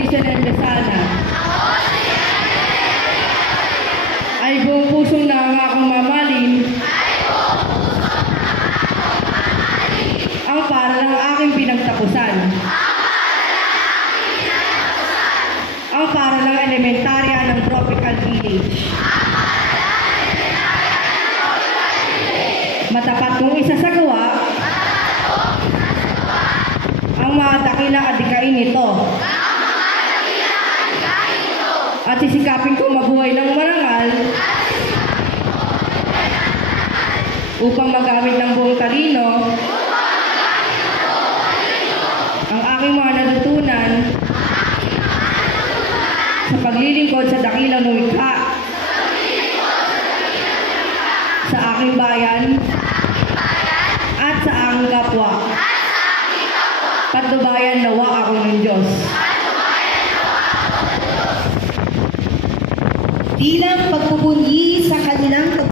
Vincent Endesana ay buong pusong nangangakong mamahalin ang para ng aking pinagtapusan, ang para ng elementarya ng Tropical Village. Matapat kong isasagawa ang mga dakilang adikain nito at sisikapin kong mabuhay ng marangal upang magamit ng buong talino ang aking mga natutunan sa paglilingkod sa dakilang lumikha sa aking bayan at sa aking kapwa. Patnubayan nawa ako ng Diyos. Bilang pagpupuni sa kanilang